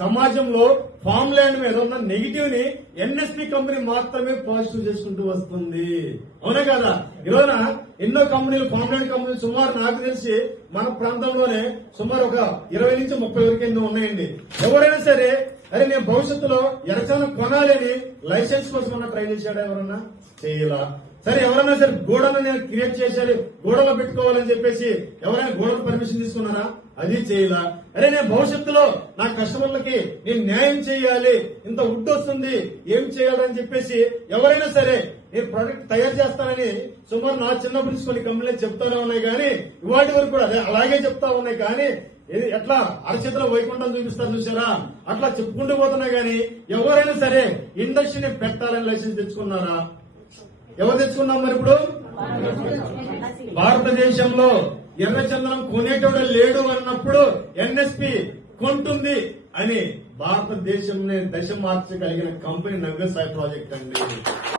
సమాజంలో farm land మీద ఉన్న నెగిటివ్ ని ఎన్ఎస్పి కంపెనీ మాత్రమే పాజిటివ్ చేసుకుంటూ వస్తుంది. అవునా కదా? ఈరోజున ఎన్నో కంపెనీలు, ఫామ్ ల్యాండ్ కంపెనీలు సుమారు నాకు తెలిసి మన ప్రాంతంలోనే సుమారు ఒక 20 నుంచి 30 వరకు ఎన్నో ఉన్నాయండి. ఎవరైనా సరే అరే నేను భవిష్యత్తులో ఎరచనం కొనాలని లైసెన్స్ కోసం ట్రై చేశాడా? ఎవరన్నా చేయలా. సరే ఎవరైనా సరే గోడను నేను క్రియేట్ చేశారు, గోడలో పెట్టుకోవాలని చెప్పేసి ఎవరైనా గోడకు పర్మిషన్ తీసుకున్నారా? అది చేయలా. అరే నేను భవిష్యత్తులో నా కస్టమర్లకి నేను న్యాయం చేయాలి, ఇంత వుడ్ వస్తుంది, ఏం చేయాలని చెప్పేసి ఎవరైనా సరే నేను ప్రొడక్ట్ తయారు చేస్తానని సుమారు నా చిన్నప్పటి నుంచి కొన్ని కంపెనీలు చెప్తానే ఉన్నాయి, కానీ ఇవాటి వరకు కూడా అలాగే చెప్తా ఉన్నాయి. కానీ ఎట్లా అరచేతిలో వైకుంఠం చూపిస్తారు చూసారా, అట్లా చెప్పుకుంటూ పోతున్నా గానీ ఎవరైనా సరే ఇండస్ట్రీని పెట్టాలని లైసెన్స్ తెచ్చుకున్నారా? ఎవరు తెచ్చుకున్నాం? మరి ఇప్పుడు భారతదేశంలో ఎర్రచందనం కొనేటోడు లేడు అన్నప్పుడు ఎన్ఎస్పి కొంటుంది అని భారతదేశంలో దశ మార్చగలిగిన కంపెనీ నవ్య సాయి ప్రాజెక్ట్ అండి.